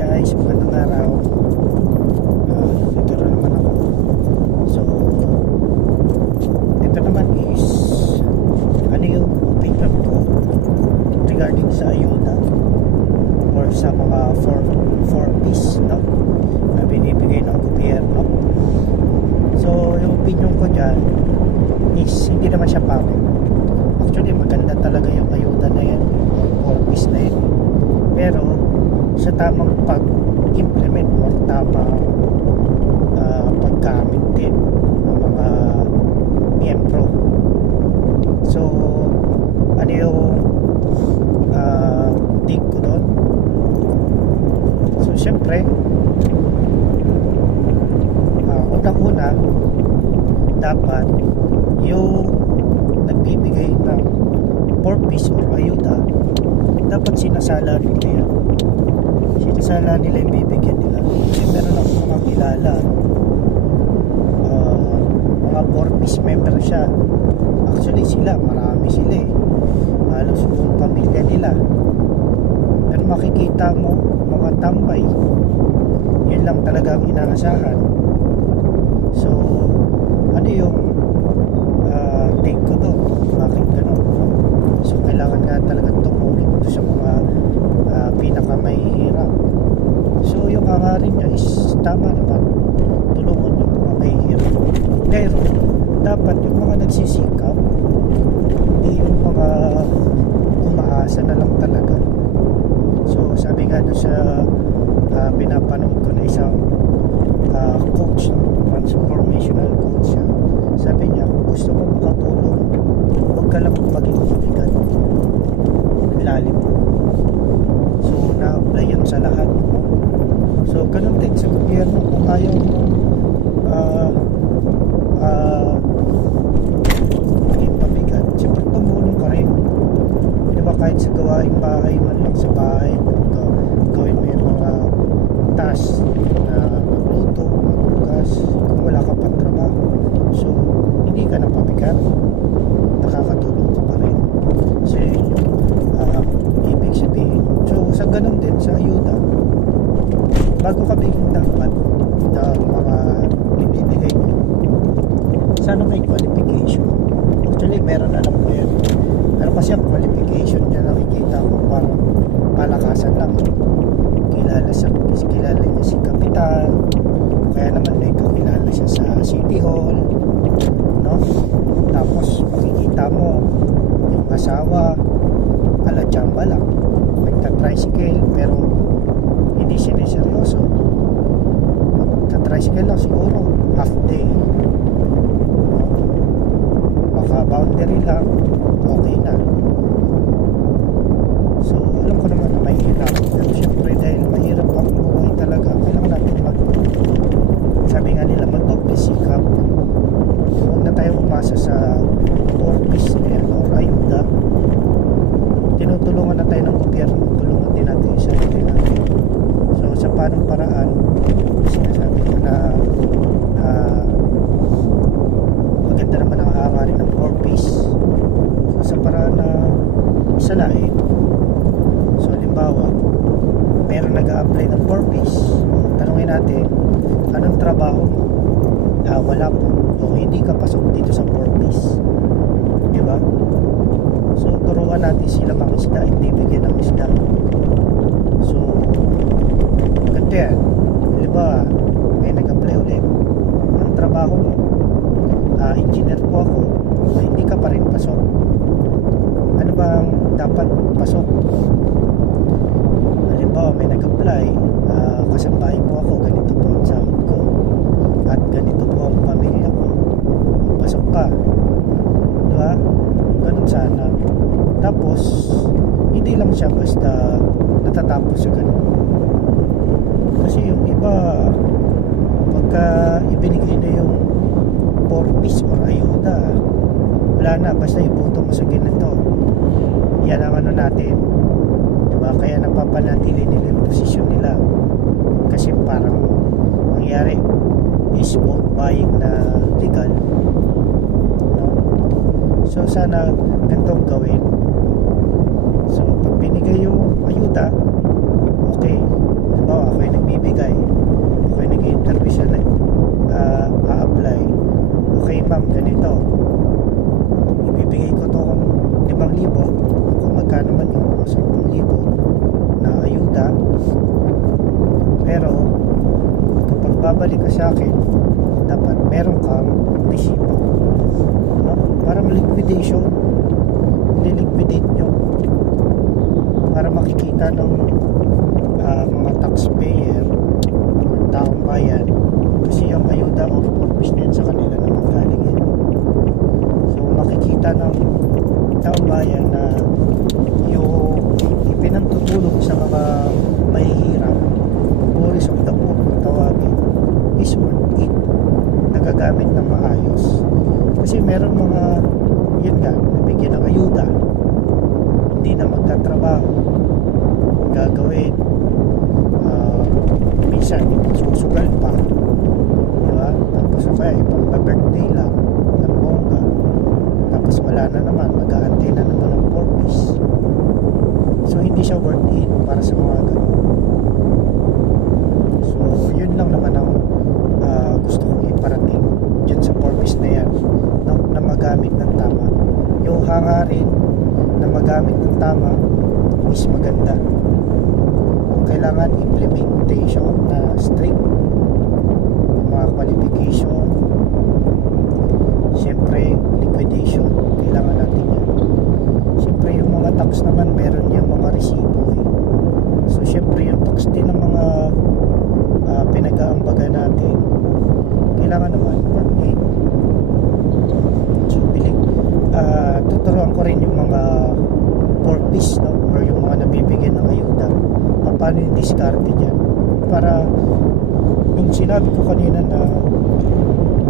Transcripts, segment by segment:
guys, magandang araw. Dito na naman ako. So, ito naman is ano yung opinion ko regarding sa ayuda or sa mga 4Ps, no? Na binibigay ng gobyerno. So, yung opinion ko dyan is hindi naman siya pangit. Actually, maganda talaga yung ayuda na yan, 4Ps na yan. Pero sa tamang pag-implement or tamang paggamit din ng mga miyembro. So ano yung take ko doon? So syempre unang-una dapat yung nagbibigay ng 4Ps or ayuda dapat sinasala nila yan. Sinasala nila yung bibigyan nila. Kasi meron akong mga kilala, mga 4Ps member siya. Actually sila, marami sila eh. Halos buong pamilya nila. Pero makikita mo, mga tambay, yun lang talaga ang inaasahan. So ano yung take ko doon? Bakit gano'n? So kailangan nga talaga tumulong doon sa mga pinakamahihirap. So yung hangarin niya is tama naman, tulungan yung mga mahihirap. Pero dapat yung mga nagsisikap, hindi yung mga umaasa na lang talaga. So sabi nga doon sa pinapanood ko na isang coach, transformational coach siya, sabi niya kung gusto mo makatulong, huwag ka lang maging mabigat, lalim. So na-apply yan sa lahat, no? So ganun din sa gobyerno, kung ayaw mo maging pabigat, siyempre tumulong ka rin, diba? Kahit sa gawaing bahay man lang, sa bahay gawin mo yung mga task na magluto, maghugas kung wala ka pang trabaho. So hindi ka na pabigat, nakakatulong ka pa rin. So ibig sabihin, so sa ganun din sa ayuda, bago ka bigyan dapat ng mga ibibigay mo, sana may qualification. Actually meron, alam ko yan, pero kasi ang qualification niya nakikita ko parang palakasan lang. Kilala niya si kapitan, kaya naman may kakilala siya sa City Hall, no? Tapos makikita mo yung asawa alatsamba lang, nagta-tricycle pero hindi siniseryoso. Magta-tricycle lang siguro half day, baka boundary lang, okay na. So alam ko naman na mahirap, pero syempre dahil mahirap ang buhay talaga, kailangan natin sabi nga nila, magdoble sikap. Huwag na tayo umasa sa 4Ps na yan or ayuda. Tinutulungan na tayo ng gobyerno, tulungan din natin yung sarili natin. So sa panong paraan, sinasabi ko na maganda naman ang hangarin ng 4Ps. So sa paraan na isalain, so halimbawa meron nag-a-apply ng 4Ps, tanungin natin anong trabaho mo? Wala po, o hindi ka pasok dito sa 4Ps, diba? So turuan natin sila mga isda, hindi bigyan ng isda. So ganito yan, diba? May nag-apply ulit, anong trabaho mo? Engineer po ako. Hindi ka pa rin pasok. Ano bang dapat pasok? Halimbawa may nag-apply, kasambahay po ako, ganito po ang sahod ko at ganito po ang pamilya ko, pasok ka, diba? Ganun sana. Tapos hindi lang siya basta natatapos sa ganun, kasi yung iba pagka ibinigay na yung 4Ps or ayuda, wala na, basta ibuto mo sa ganito. Yan ang ano natin, diba? Kaya napapanatili nila yung posisyon nila, kasi parang nangyari is vote buying na legal, no? So sana ganitong gawin. So pag binigay yung ayuda, okay, halimbawa ako ma'am, ganito, ibibigay ko tong 5,000 kung magkano man yun, o 10,000 na ayuda, pero kapag babalik ka sa akin, dapat meron kang resibo, no? Parang liquidation, niliquidate nyo para makikita ng mga taxpayer or taong bayan, kasi yung ayuda o purpose na yan sa kanila naman galing yan. So makikita ng taong bayan na yung ipinantutulong sa mga mahihirap, poorest of the poor kung tawagin, is worth it, nagagamit ng maayos. Kasi meron mga, yun nga, nabigyan ng ayuda, hindi na magtatrabaho, gagawin, minsan susugal pa, di ba? Tapos kaya ipang birthday lang ng bongga, tapos wala na naman, mag-aantay na naman ng purpose. So hindi siya worth it para sa mga ganun. So yun lang naman ang gusto kong iparating dyan sa purpose na yan, na magamit ng tama. Yung hangarin na magamit ng tama is maganda. Kung kailangan implementation na strict, yung mga qualification, syempre liquidation, kailangan natin yan. Syempre yung mga tax naman, meron yung mga resibo eh. So syempre yung tax din ng mga pinag-aambaga natin, kailangan naman worth it. So tuturuan ko rin yung mga purpose, no? Or yung mga nabibigyan ng ayuda, paano yung diskarte dyan, para yung sinabi ko kanina na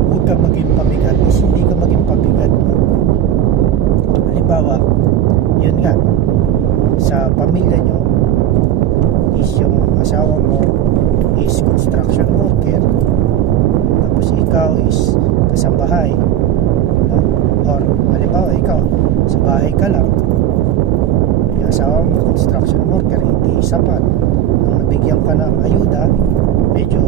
huwag kang maging pabigat, is hindi ka maging pabigat, no? Halimbawa, yun nga, sa pamilya nyo is yung asawa mo is construction worker, tapos ikaw is kasambahay, no? Or halimbawa ikaw sa bahay ka lang, yung asawa mo construction worker, hindi sapat. Nung nabigyan ka ng ayuda, medyo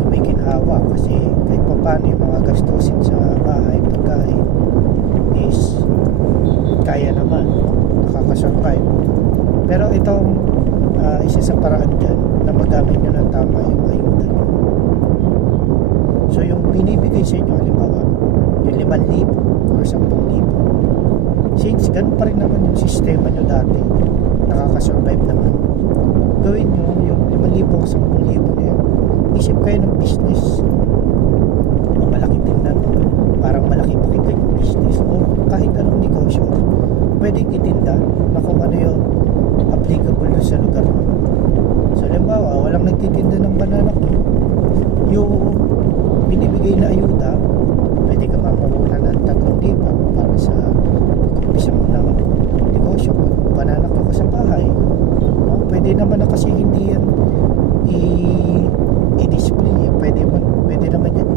gumiginhawa kasi kahit pa paano yung mga gastusin sa bahay, pagkain is kaya naman, nakakasurvive. Pero itong isa sa paraan dyan na magamit nyo ng tama yung ayuda nyo. So yung binibigay sa inyo, halimbawa yung 5,000 or 10,000, since ganun pa rin naman yung sistema nyo dati, nakakasurvive naman, gawin nyo yung 5,000 o 10,000 na yan, isip kayo ng business, malaki tingnan, parang malaki pakinggan yung business, o kahit anong negosyo pwedeng itinda na kung ano yung applicable sa lugar mo. So halimbawa, walang nagtitinda ng banana cue, yung binibigay na ayuda, pwede ka makakuha ng 3,000 para sa pag-umpisa mo ng negosyo, banana cue ka sa bahay. O, pwede naman na, kasi hindi yan i-display, pwede naman yan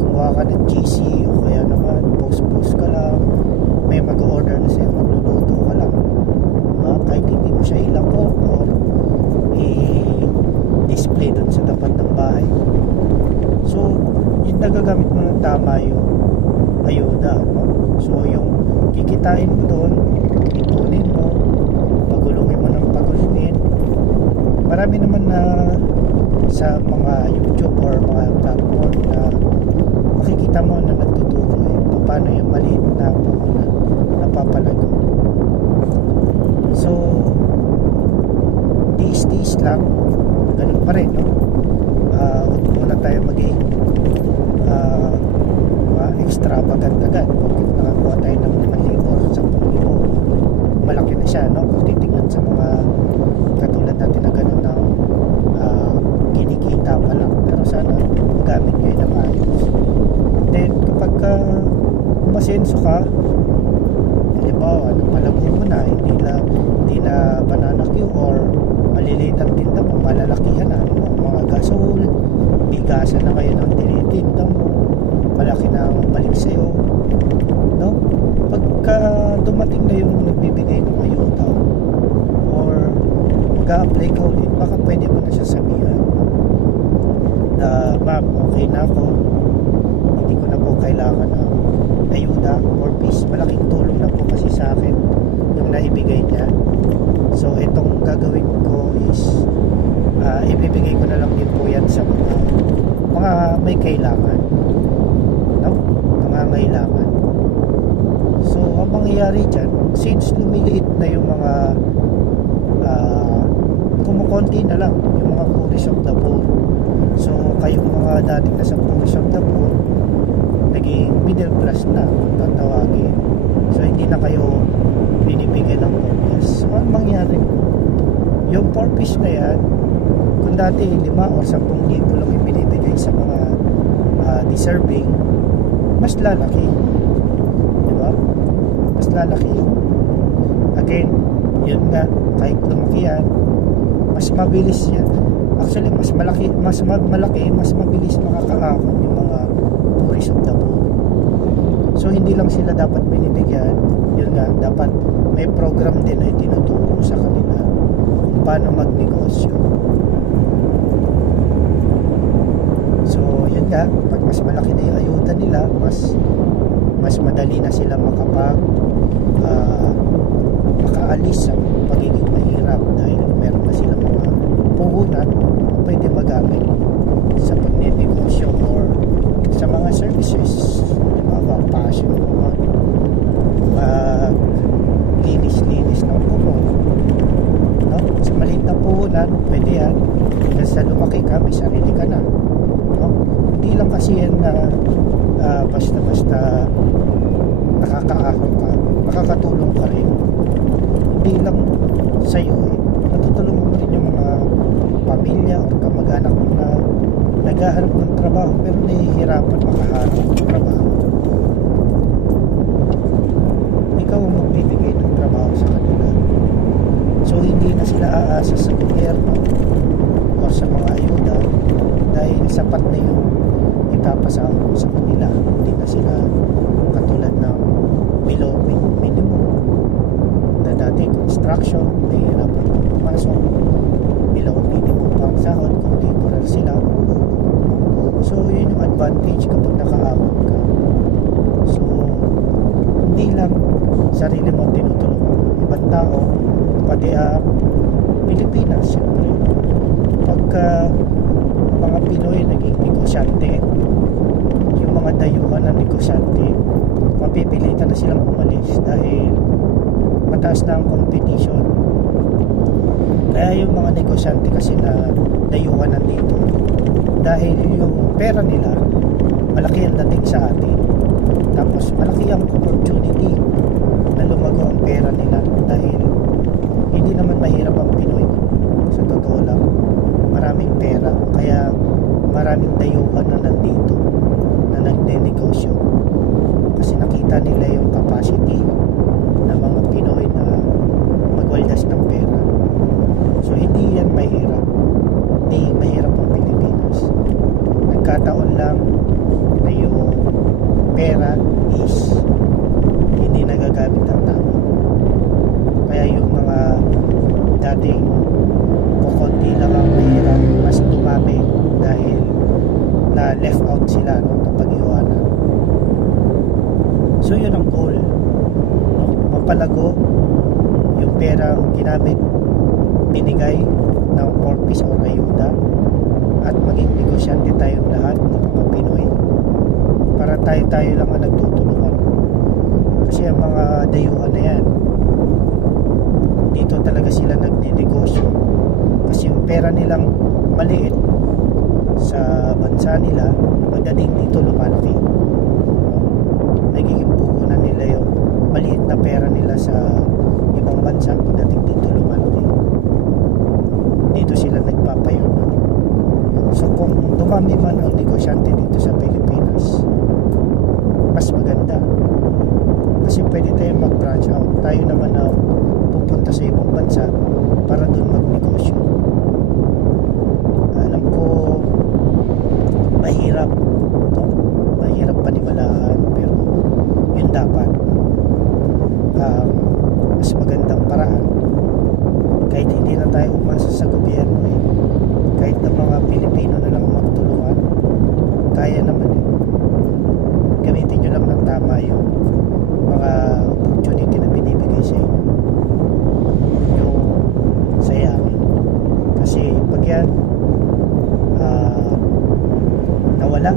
kumuha ka ng GC, o kaya naman post ka lang, may mag-order na sa'yo, magluluto ka lang, kahit hindi mo siya ilako or i-display dun sa tapat ng bahay. So yung nagagamit mo ng tama yung ayuda, no? So yung kikitain mo doon, ipunin mo, pagulungin mo ng pagulungin. Marami naman na sa mga YouTube or mga platform na makikita mo na nagtuturo paano yung maliit na puhunan napapalago. So tiis lang, ganun pa rin, no? Huwag muna tayo maging extravagant agad. Kung nakakuha tayo ng 5,000 or 10,000, malaki na siya, no? Kung titignan sa mga katulad natin na ganun na kinikita pa lang, pero sana magamit nyo yun na maayos. Then kapag umasenso ka, halimbawa napalago mo na, hindi na banana queue or maliliit ang tinda mo, malalakihan na, mga gasol, bigasan na kayo ng tinitinda mo, malaki na ang balik sa'yo, no? Pagka dumating na yung nagbibigay ng ayuda or mag-a-apply ka ulit, baka pwede mo na siya sabihan na, ma'am, okay na ako, hindi ko na po kailangan ng ayuda or peace. Malaking tulong na po kasi sa akin yung naibigay niya. So itong gagawin ko is ibibigay ko na lang din po yan sa mga may kailangan, no? Mga kailangan. So ang mangyayari dyan, since lumiliit na yung mga kumukonti na lang yung mga poorest of the poor, so kayong mga dating nasa poorest of the poor naging middle class na kung tatawagin. So hindi na kayo binibigyan ng purpose. So ang mangyari, yung purpose na yan, kung dati 5 or 10,000 lang yung binibigay sa mga deserving, mas lalaki, di ba? Mas lalaki. Again, yun nga, kahit lumaki yan, mas mabilis yan. Actually, mas malaki, mas mabilis makakaahon yung mga poorest of the poor. So hindi lang sila dapat binibigyan, yun nga, dapat may program din ay tinuturo sa kanila kung paano magnegosyo. So yun nga, pag mas malaki na yung ayuda nila, mas madali na sila makaalis sa pagiging mahirap dahil meron na silang mga puhunan pwede magamit sa pagnenegosyo or sa mga services, mga passion, linis ng kuko, no? Sa maliit na puhunan pwede yan, sa lumaki ka may sarili ka na, no? Hindi lang kasi yan na basta nakakaahon ka, nakakatulong ka rin, hindi lang sa'yo natutulong mo rin yung mga pamilya o kamag-anak mo na naghahanap ng trabaho pero nahihirapan makahanap ng trabaho. Ikaw ang magbibigay ng trabaho sa kanila. So hindi na sila aasa sa gobyerno o sa mga ayuda dahil sapat na yung ipapasahod sa kanila. Hindi na sila katulad ng below minimum na dati construction, nahihirapan pumasok, below minimum pang sahod kung laborer sila. So yun yung advantage kapag nakaahon ka. So hindi lang sarili mo tinutulungan, ibang tao, pati Pilipinas siyempre. Pagka mga Pinoy naging negosyante, yung mga dayuhan na negosyante, mapipilitan na silang umalis dahil mataas na ang competition. Kaya yung mga negosyante kasi na dayuhan nandito, dahil yung pera nila malaki ang dating sa atin, tapos malaki ang opportunity na lumago ang pera nila dahil hindi naman mahirap ang Pinoy. Sa totoo lang, maraming pera, kaya maraming dayuhan na nandito na nagnenegosyo kasi nakita nila yung capacity ng mga Pinoy na magwaldas ng pera. So hindi yan mahirap, hindi mahirap ang Pilipinas. Nagkataon lang na yung pera is hindi nagagamit ng tama. Kaya yung mga dating kukunti lang ang pera mas dumami dahil na left out sila, no, kapag iwanan. So yun ang goal, no? Mapalago yung perang ginamit, binigay ng purpose o ayuda, at maging negosyante tayong lahat ng mga Pinoy para tayo lang ang nagtutulungan. Kasi ang mga dayuhan na yan, dito talaga sila nagnenegosyo kasi yung pera nilang maliit sa bansa nila, pagdating dito lumalaki. Nagiging puhunan nila yung maliit na pera nila sa ibang bansa, pagdating dito lumalaki. Dito sila nagpapayaman. So kung dumami man ang negosyante dito sa Pilipinas, mas maganda kasi pwede tayong mag-branch out. Tayo naman na pupunta sa ibang bansa para doon magnegosyo. Alam ko mahirap, no? Mahirap paniwalaan, pero yun dapat mas magandang paraan. Kahit hindi na tayo umasa sa gobyerno, kahit na mga Pilipino na lang magtulungan, kaya naman sasakyan, nawala.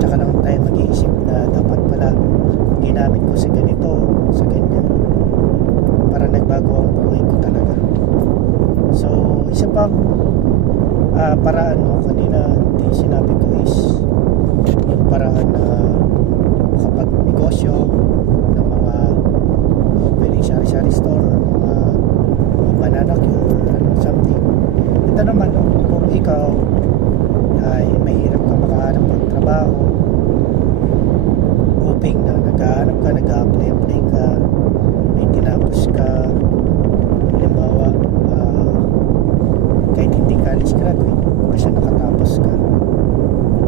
Tsaka lang tayo mag-iisip na dapat pala ginamit ko sa ganito, sa ganyan, para nagbago ang buhay ko talaga. So isa pang paraan mo kanina hindi sinabi ko is yung paraan na kapag negosyo ng mga pwedeng sari-sari store or mga banana cure or something. Ito naman kung ikaw ay mahirap ka makahanap ng trabaho, hoping na naghahanap ka, nag-apply ka, may tinapos ka, halimbawa kahit hindi college graduate basta nakatapos ka,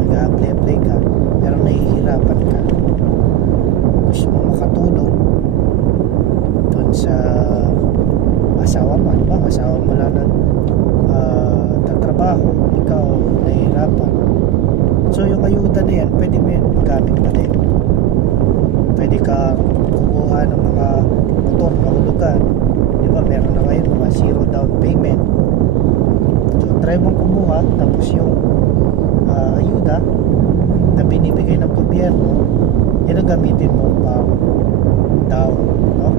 nag-apply ka, pero nahihirapan ka, gusto mo makatulong dun sa asawa mo, ano ba, asawa mo lang na tatrabaho, ikaw nahihirapan. So yung ayuda na yan, pwede mo yan magamit pa din. Pwede ka kumuha ng mga motor na hulugan, di ba, meron na ngayon mga zero down payment. So try mong kumuha, tapos yung ayuda na binibigay ng gobyerno, yun ang gamitin mo pang down, no?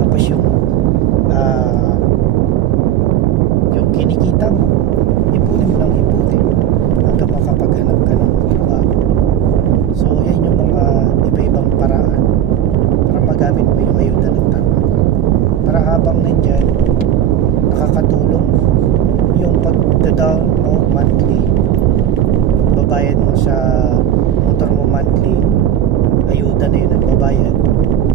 Tapos yung kinikita mo, ipunin mo lang ipunin hanggang makapaghanap ka ng trabaho. So yan yung mga iba-ibang paraan para magamit mo yung ayuda ng tama, para habang nandyan nakakatulong yung pag-down mo monthly, babayad mo sa motor mo monthly, ayuda na yun ang babayad,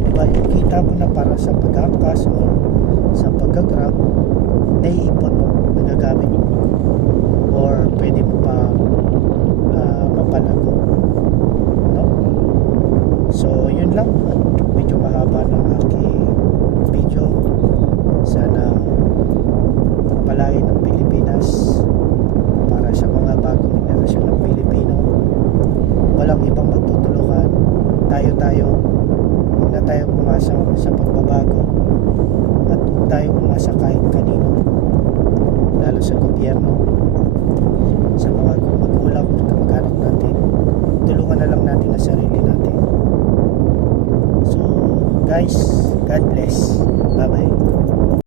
diba? Yung kita mo na para sa pag-angkas o sa pag-grab, naiipon mo, nagagamit mo, or pwede mo pa mapalago, no? So yun lang, medyo mahaba ng aking video. Sana palain ng Pilipinas para sa mga bagong henerasyon ng Pilipino. Walang ibang magtutulungan, tayo huwag na tayo umasa sa pagbabago, at huwag tayo umasa kahit kanino, lalo sa gobyerno, sa mga magulang at kamag-anak natin. Tulungan na lang natin ang sarili natin. So guys, God bless. Bye bye.